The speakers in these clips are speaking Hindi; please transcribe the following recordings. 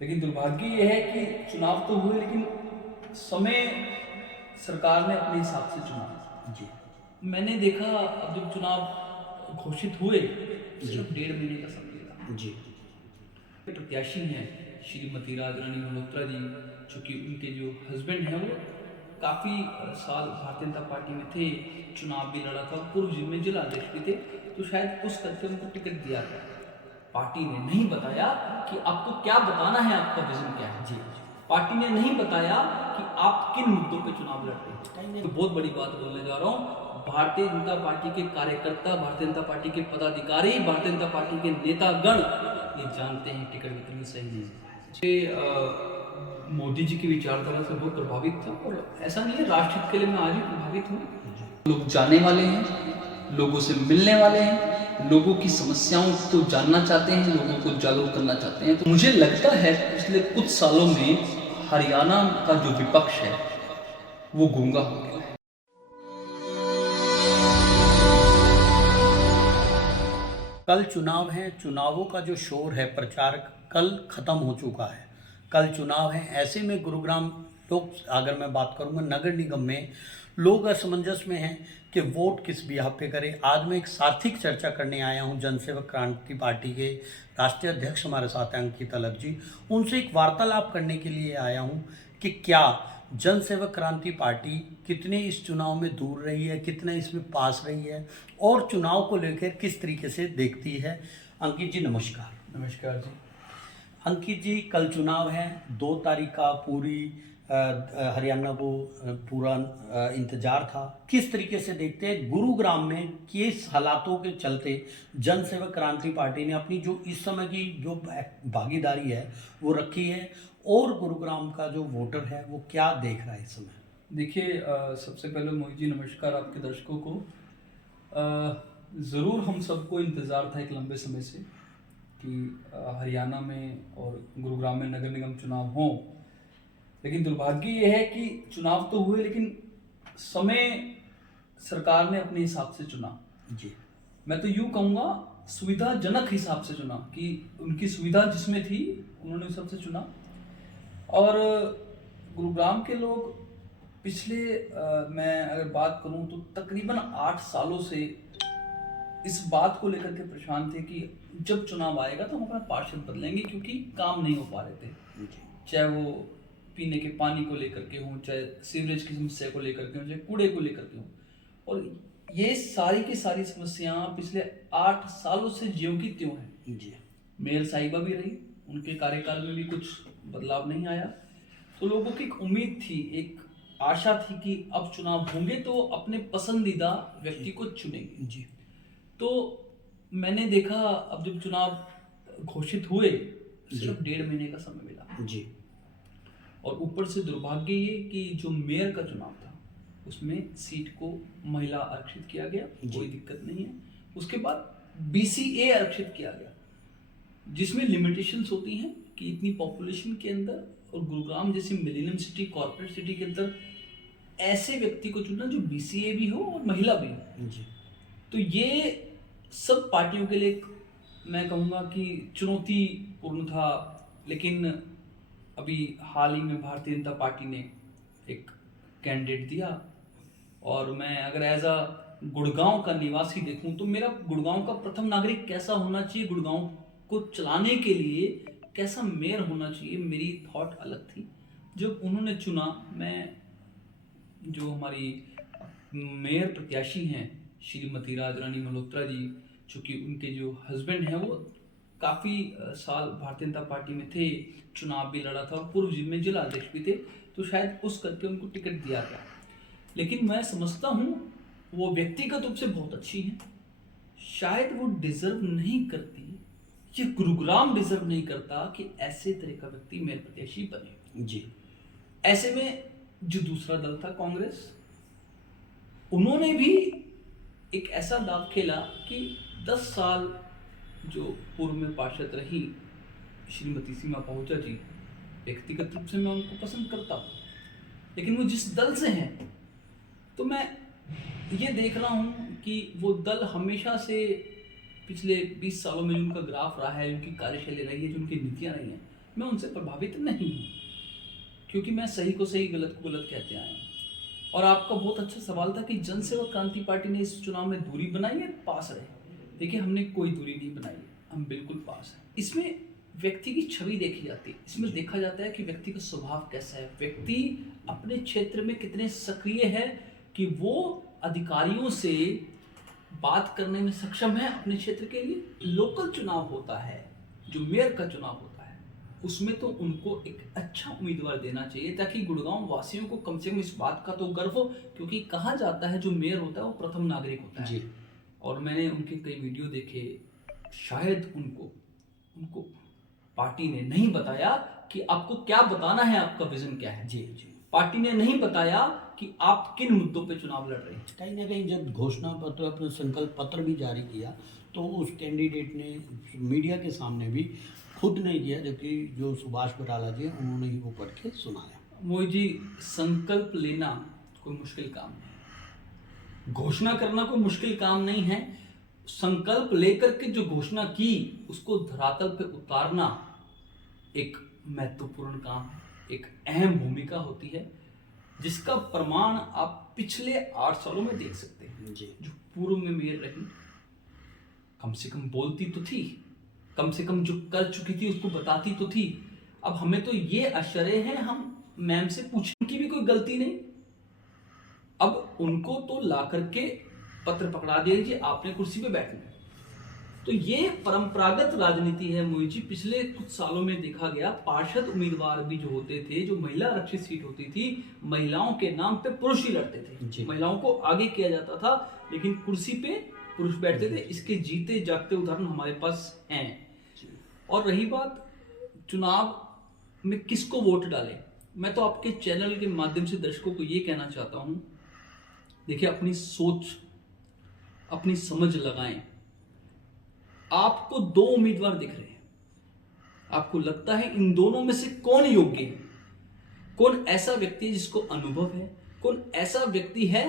लेकिन दुर्भाग्य ये है कि चुनाव तो हुए, लेकिन समय सरकार ने अपने हिसाब से चुना। जी, मैंने देखा, अब जब चुनाव घोषित हुए जी, सिर्फ 1.5 महीने का समय मिला। जी, प्रत्याशी हैं श्रीमती राजरानी मल्होत्रा जी, चूँकि उनके जो हस्बैंड हैं वो काफ़ी साल भारतीय जनता पार्टी में थे, चुनाव भी लड़ा था, पूर्व में जिला अध्यक्ष भी थे, तो शायद उस करके उनको टिकट दिया गया। पार्टी ने नहीं बताया कि आपको क्या बताना है, आपका विज़न क्या है। जी, जी। पार्टी ने नहीं बताया कि आप किन मुद्दों पे चुनाव लड़ रहे हैं। नहीं, नहीं। तो बहुत बड़ी बात बोलने जा रहा हूँ, भारतीय जनता पार्टी के कार्यकर्ता, भारतीय जनता पार्टी के पदाधिकारी, भारतीय जनता पार्टी के नेतागण ये जानते हैं टिकट वितरण सही नहीं है। मोदी जी की विचारधारा से बहुत प्रभावित था, और ऐसा नहीं है, राष्ट्र हित के लिए मैं आज भी प्रभावित हूँ। जी, लोग जाने वाले हैं, लोगों से मिलने वाले हैं, लोगों की समस्याओं को जानना चाहते हैं, लोगों को जागरूक करना चाहते हैं। तो मुझे लगता है पिछले कुछ सालों में हरियाणा का जो विपक्ष है वो गूंगा हो गया है। कल चुनाव है, चुनावों का जो शोर है, प्रचार कल खत्म हो चुका है। कल चुनाव है, ऐसे में गुरुग्राम लोग, अगर मैं बात करूंगा नगर निगम में, लोग असमंजस में हैं कि वोट किस बिहाफ पे करें। आज मैं एक सार्थक चर्चा करने आया हूं जनसेवक क्रांति पार्टी के राष्ट्रीय अध्यक्ष हमारे साथ हैं अंकित अलग जी। उनसे एक वार्तालाप करने के लिए आया हूं कि क्या जनसेवक क्रांति पार्टी कितने इस चुनाव में दूर रही है, कितना इसमें पास रही है, और चुनाव को लेकर किस तरीके से देखती है। अंकित जी नमस्कार। नमस्कार जी। अंकित जी, कल चुनाव है, 2 तारीख का पूरी हरियाणा को पूरा इंतजार था। किस तरीके से देखते हैं गुरुग्राम में किस हालातों के चलते जनसेवक क्रांति पार्टी ने अपनी जो इस समय की जो भागीदारी है वो रखी है, और गुरुग्राम का जो वोटर है वो क्या देख रहा है इस समय? देखिए, सबसे पहले मोहित जी नमस्कार आपके दर्शकों को। ज़रूर हम सबको इंतज़ार था एक लंबे समय से कि हरियाणा में और गुरुग्राम में नगर निगम चुनाव हों, लेकिन दुर्भाग्य ये है कि चुनाव तो हुए, लेकिन समय सरकार ने अपने हिसाब से चुना। जी, मैं तो यूँ कहूँगा, सुविधाजनक हिसाब से चुना, कि उनकी सुविधा जिसमें थी उन्होंने उस हिसाब से चुना। और गुरुग्राम के लोग पिछले मैं अगर बात करूं तो तकरीबन 8 सालों से इस बात को लेकर के परेशान थे कि जब चुनाव आएगा तो हम अपना पार्षद बदलेंगे, क्योंकि काम नहीं हो पा रहे थे। जी, चाहे वो पीने के पानी को लेकर के हों, चाहे सीवरेज की समस्या को लेकर के हों, चाहे कूड़े को लेकर के हों, और ये सारी की सारी समस्याएं पिछले 8 सालों से ज्यों की त्यों हैं। जी, मेयर साहिबा भी रही, उनके कार्यकाल में भी कुछ बदलाव नहीं आया। तो लोगों की एक उम्मीद थी, एक आशा थी कि अब चुनाव होंगे तो अपने पसंदीदा व्यक्ति को चुनेंगे। जी, तो मैंने देखा, अब जब चुनाव घोषित हुए जी, सिर्फ 1.5 महीने का समय मिला, जी, और ऊपर से दुर्भाग्य ये कि जो मेयर का चुनाव था उसमें सीट को महिला आरक्षित किया गया, जी, कोई दिक्कत नहीं है। उसके बाद बीसीए आरक्षित किया गया, जिसमें लिमिटेशंस होती हैं कि इतनी पॉपुलेशन के अंदर और गुरुग्राम जैसी मिलेनियम सिटी, कॉर्पोरेट सिटी के अंदर ऐसे व्यक्ति को चुनना जो बीसीए भी हो और महिला भी हो। जी, तो ये सब पार्टियों के लिए मैं कहूँगा कि चुनौतीपूर्ण था। लेकिन अभी हाल ही में भारतीय जनता पार्टी ने एक कैंडिडेट दिया, और मैं अगर एज अ गुड़गांव का निवासी देखूं तो मेरा गुड़गांव का प्रथम नागरिक कैसा होना चाहिए, गुड़गांव को चलाने के लिए कैसा मेयर होना चाहिए, मेरी थॉट अलग थी। जब उन्होंने चुना, मैं जो हमारी मेयर प्रत्याशी हैं श्रीमती राजरानी मल्होत्रा जी, चूँकि उनके जो हस्बैंड हैं वो काफ़ी साल भारतीय जनता पार्टी में थे, चुनाव भी लड़ा था, और पूर्व में जिला अध्यक्ष भी थे, तो शायद उस करके उनको टिकट दिया गया। लेकिन मैं समझता हूँ वो व्यक्तिगत रूप से बहुत अच्छी हैं, शायद वो डिजर्व नहीं करती, ये गुरुग्राम डिजर्व नहीं करता कि ऐसे तरह का व्यक्ति मेयर प्रत्याशी बने। जी, ऐसे में जो दूसरा दल था कांग्रेस, उन्होंने भी एक ऐसा दाव खेला कि 10 साल जो पूर्व में पार्षद रही श्रीमती सीमा पहुंचा जी, व्यक्तिगत रूप से मैं उनको पसंद करता हूँ, लेकिन वो जिस दल से हैं, तो मैं ये देख रहा हूँ कि वो दल हमेशा से पिछले 20 सालों में जो उनका ग्राफ रहा है, उनकी कार्यशैली रही है, जो उनकी नीतियाँ रही हैं, मैं उनसे प्रभावित नहीं हूँ, क्योंकि मैं सही को सही, गलत को गलत कहते आया हूँ। और आपका बहुत अच्छा सवाल था कि जन सेवक क्रांति पार्टी ने इस चुनाव में दूरी बनाई है, पास रहे। देखिए, हमने कोई दूरी नहीं बनाई, हम बिल्कुल पास हैं। इसमें व्यक्ति की छवि देखी जाती है, इसमें देखा जाता है कि व्यक्ति का स्वभाव कैसा है, व्यक्ति अपने क्षेत्र में कितने सक्रिय है, कि वो अधिकारियों से बात करने में सक्षम है अपने क्षेत्र के लिए। लोकल चुनाव होता है, जो मेयर का चुनाव होता है, उसमें तो उनको एक अच्छा उम्मीदवार देना चाहिए, ताकि गुड़गांव वासियों को कम से कम इस बात का तो गर्व हो, क्योंकि कहा जाता है जो मेयर होता है वो प्रथम नागरिक होता है। जी। और मैंने उनके कई वीडियो देखे, शायद उनको पार्टी ने नहीं बताया कि आपको क्या बताना है, आपका विजन क्या है। जी जी। पार्टी ने नहीं बताया कि आप किन मुद्दों पे चुनाव लड़ रहे हैं। कहीं ना कहीं जब घोषणा पत्र, अपना संकल्प पत्र भी जारी किया, तो उस कैंडिडेट ने मीडिया के सामने भी खुद नहीं किया, जबकि जो सुभाष बराला जी हैं, उन्होंने ही वो पढ़ के सुनाया। मोहित जी, संकल्प लेना कोई मुश्किल काम नहीं, घोषणा करना कोई मुश्किल काम नहीं है। संकल्प लेकर के जो घोषणा की, उसको धरातल पे उतारना एक महत्वपूर्ण काम है, एक अहम भूमिका होती है, जिसका प्रमाण आप पिछले 8 सालों में देख सकते हैं। जी। जो पूर्व में मेयर रही, कम से कम बोलती तो थी, कम से कम जो कर चुकी थी उसको बताती तो थी। अब हमें तो ये आश्चर्य है, हम मैम से पूछने की भी कोई गलती नहीं, अब उनको तो ला करके पत्र पकड़ा दिया कि आपने कुर्सी पे बैठना है। तो ये परंपरागत राजनीति है मोहित जी। पिछले कुछ सालों में देखा गया, पार्षद उम्मीदवार भी जो होते थे, जो महिला आरक्षित सीट होती थी, महिलाओं के नाम पे पुरुष ही लड़ते थे, महिलाओं को आगे किया जाता था, लेकिन कुर्सी पे पुरुष बैठते थे। इसके जीते जागते उदाहरण हमारे पास हैं। और रही बात चुनाव में किसको वोट डालें, मैं तो आपके चैनल के माध्यम से दर्शकों को ये कहना चाहता हूं, देखिए, अपनी सोच, अपनी समझ लगाएं। आपको 2 उम्मीदवार दिख रहे हैं, आपको लगता है इन दोनों में से कौन योग्य है, कौन ऐसा व्यक्ति है जिसको अनुभव है, कौन ऐसा व्यक्ति है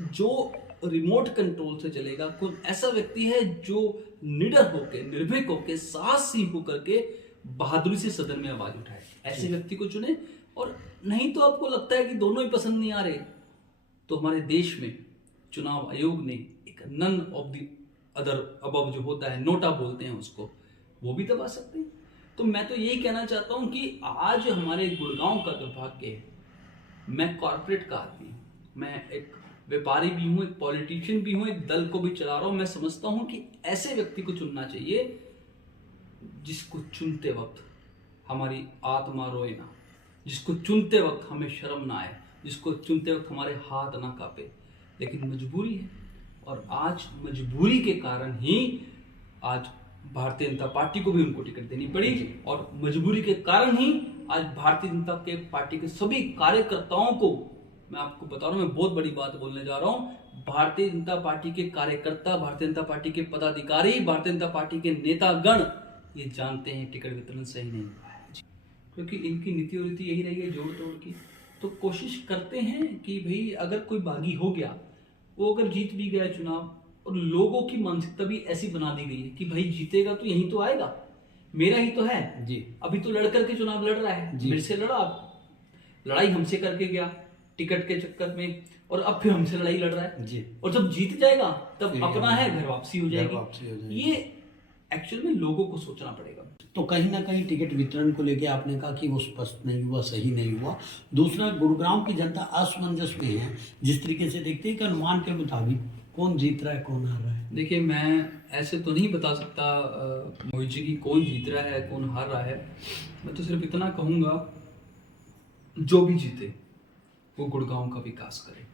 जो रिमोट कंट्रोल से चलेगा, कौन ऐसा व्यक्ति है जो निडर होकर, निर्भीक होकर, साहसी होकर के बहादुरी से सदन में आवाज उठाए, ऐसे व्यक्ति को चुने। और नहीं तो आपको लगता है कि दोनों ही पसंद नहीं आ रहे, तो हमारे देश में चुनाव आयोग ने एक none of the other above जो होता है, नोटा बोलते हैं उसको, वो भी दबा सकते हैं। तो मैं तो यही कहना चाहता हूं कि आज हमारे गुड़गांव का दुर्भाग्य है, मैं कॉर्पोरेट का आदमी हूं, मैं एक व्यापारी भी हूं, एक पॉलिटिशियन भी हूं, एक दल को भी चला रहा हूं। मैं समझता हूं कि ऐसे व्यक्ति को चुनना चाहिए जिसको चुनते वक्त हमारी आत्मा रोए ना, जिसको चुनते वक्त हमें शर्म ना आए, जिसको चुनते वक्त हमारे हाथ ना कांपे। लेकिन मजबूरी है, और आज मजबूरी के कारण ही आज भारतीय जनता पार्टी को भी उनको टिकट देनी पड़ी, और मजबूरी के कारण ही आज भारतीय जनता पार्टी के सभी कार्यकर्ताओं को, मैं आपको बता रहा हूं, मैं बहुत बड़ी बात बोलने जा रहा हूं, भारतीय जनता पार्टी के कार्यकर्ता, भारतीय जनता पार्टी के पदाधिकारी, भारतीय जनता पार्टी के नेतागण ये जानते हैं टिकट वितरण सही नहीं हुआ है, क्योंकि इनकी नीति और रीति यही रही है जोड़ तोड़ की। तो कोशिश करते हैं कि भाई अगर कोई बागी हो गया, वो अगर जीत भी गया चुनाव, और लोगों की मानसिकता भी ऐसी बना दी गई है कि भाई जीतेगा तो यही तो आएगा, मेरा ही तो है जी, अभी तो लड़ करके चुनाव लड़ रहा है, मेरे से लड़ा, लड़ाई हमसे करके गया टिकट के चक्कर में, और अब फिर हमसे लड़ाई लड़ रहा है जी, और जब जीत जाएगा तब अपना है, घर वापसी हो जाएगी। ये एक्चुअल में लोगों को सोचना पड़ेगा। तो कहीं ना कहीं टिकट वितरण को लेके आपने कहा कि वो स्पष्ट नहीं हुआ, सही नहीं हुआ। दूसरा, गुरुग्राम की जनता असमंजस में है, जिस तरीके से देखते हैं कि अनुमान के मुताबिक कौन जीत रहा है, कौन हार रहा है। देखिए, मैं ऐसे तो नहीं बता सकता मोहित जी की कौन जीत रहा है, कौन हार रहा है। मैं तो सिर्फ इतना कहूँगा, जो भी जीते वो गुड़गांव का विकास करे।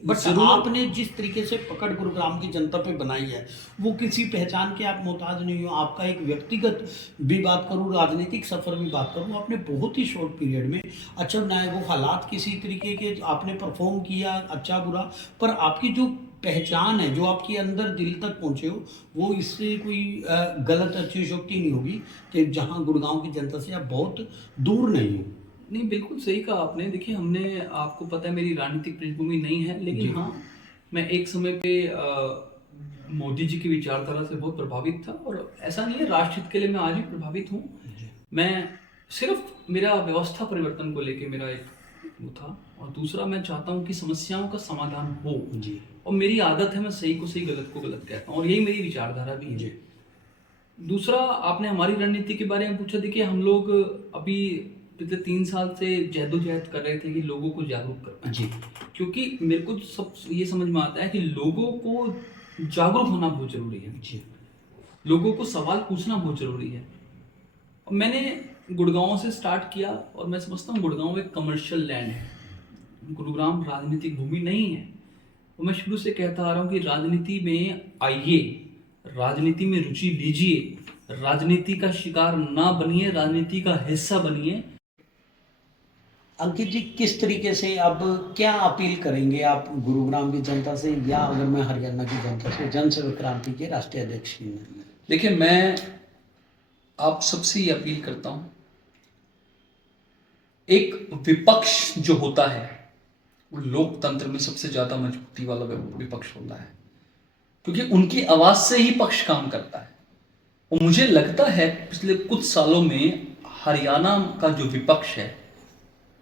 बट आपने जिस तरीके से पकड़ गुरुग्राम की जनता पे बनाई है, वो किसी पहचान के आप मोहताज नहीं हो। आपका एक व्यक्तिगत भी बात करूँ, राजनीतिक सफर भी बात करूँ, आपने बहुत ही शॉर्ट पीरियड में अच्छा बनाए, वो हालात किसी तरीके के आपने परफॉर्म किया, अच्छा बुरा, पर आपकी जो पहचान है, जो आपके अंदर दिल तक पहुँचे हो, वो इससे कोई गलत अतिशयोक्ति नहीं होगी कि जहाँ गुड़गांव की जनता से आप बहुत दूर नहीं हो। नहीं, बिल्कुल सही कहा आपने। देखिए, हमने, आपको पता है मेरी राजनीतिक पृष्ठभूमि नहीं है, लेकिन हाँ, मैं एक समय पे मोदी जी की विचारधारा से बहुत प्रभावित था, और ऐसा नहीं है, राष्ट्र हित के लिए मैं आज भी प्रभावित हूँ। मैं सिर्फ मेरा व्यवस्था परिवर्तन को लेके मेरा एक वो था, और दूसरा मैं चाहता हूँ कि समस्याओं का समाधान हो जी और मेरी आदत है मैं सही को सही गलत को गलत कहता हूँ और यही मेरी विचारधारा भी है। जी दूसरा, आपने हमारी रणनीति के बारे में पूछा। देखिए, हम लोग अभी पिछले 3 साल से जहदोजहद कर रहे थे कि लोगों को जागरूक करना है। जी क्योंकि मेरे को सब ये समझ में आता है कि लोगों को जागरूक होना बहुत जरूरी है, जी लोगों को सवाल पूछना बहुत जरूरी है। और मैंने गुड़गांव से स्टार्ट किया और मैं समझता हूँ गुड़गांव एक कमर्शियल लैंड है, गुरुग्राम राजनीतिक भूमि नहीं है। और मैं शुरू से कहता आ रहा हूँ कि राजनीति में आइए, राजनीति में रुचि लीजिए, राजनीति का शिकार ना बनिए, राजनीति का हिस्सा बनिए। अंकित जी, किस तरीके से अब क्या अपील करेंगे आप गुरुग्राम की जनता से, या अगर मैं हरियाणा की जनता से, जन सेवक क्रांति के राष्ट्रीय अध्यक्ष की? देखिए, मैं आप सबसे ये अपील करता हूं, एक विपक्ष जो होता है वो लोकतंत्र में सबसे ज्यादा मजबूती वाला विपक्ष होता है, क्योंकि उनकी आवाज से ही पक्ष काम करता है। और मुझे लगता है पिछले कुछ सालों में हरियाणा का जो विपक्ष है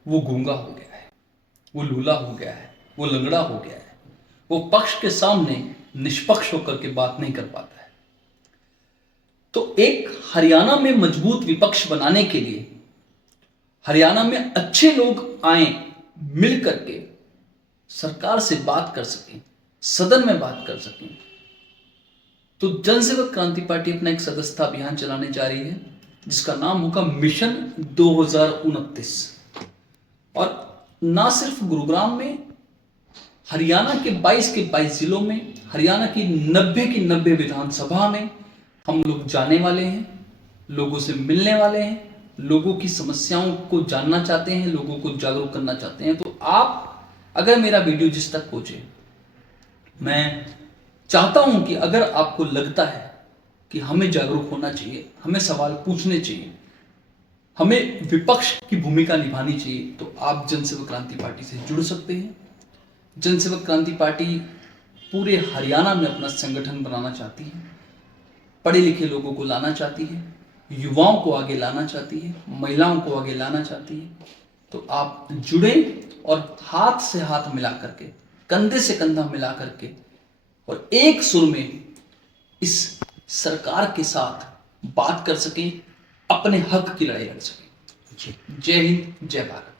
वो गूंगा हो गया है, वो लूला हो गया है, वो लंगड़ा हो गया है, वो पक्ष के सामने निष्पक्ष होकर के बात नहीं कर पाता है। तो एक हरियाणा में मजबूत विपक्ष बनाने के लिए हरियाणा में अच्छे लोग आए, मिल करके सरकार से बात कर सकें, सदन में बात कर सकें, तो जनसेवक क्रांति पार्टी अपना एक सदस्यता अभियान चलाने जा रही है जिसका नाम होगा मिशन 2029। और ना सिर्फ गुरुग्राम में, हरियाणा के 22 जिलों में, हरियाणा की 90 विधानसभा में हम लोग जाने वाले हैं, लोगों से मिलने वाले हैं, लोगों की समस्याओं को जानना चाहते हैं, लोगों को जागरूक करना चाहते हैं। तो आप अगर मेरा वीडियो जिस तक पहुंचे, मैं चाहता हूं कि अगर आपको लगता है कि हमें जागरूक होना चाहिए, हमें सवाल पूछने चाहिए, हमें विपक्ष की भूमिका निभानी चाहिए, तो आप जनसेवक क्रांति पार्टी से जुड़ सकते हैं। जनसेवक क्रांति पार्टी पूरे हरियाणा में अपना संगठन बनाना चाहती है, पढ़े लिखे लोगों को लाना चाहती है, युवाओं को आगे लाना चाहती है, महिलाओं को आगे लाना चाहती है। तो आप जुड़ें और हाथ से हाथ मिला करके, कंधे से कंधा मिला करके और एक सुर में इस सरकार के साथ बात कर सकें, अपने हक की लड़ाई लड़ सकें। जय हिंद, जय भारत।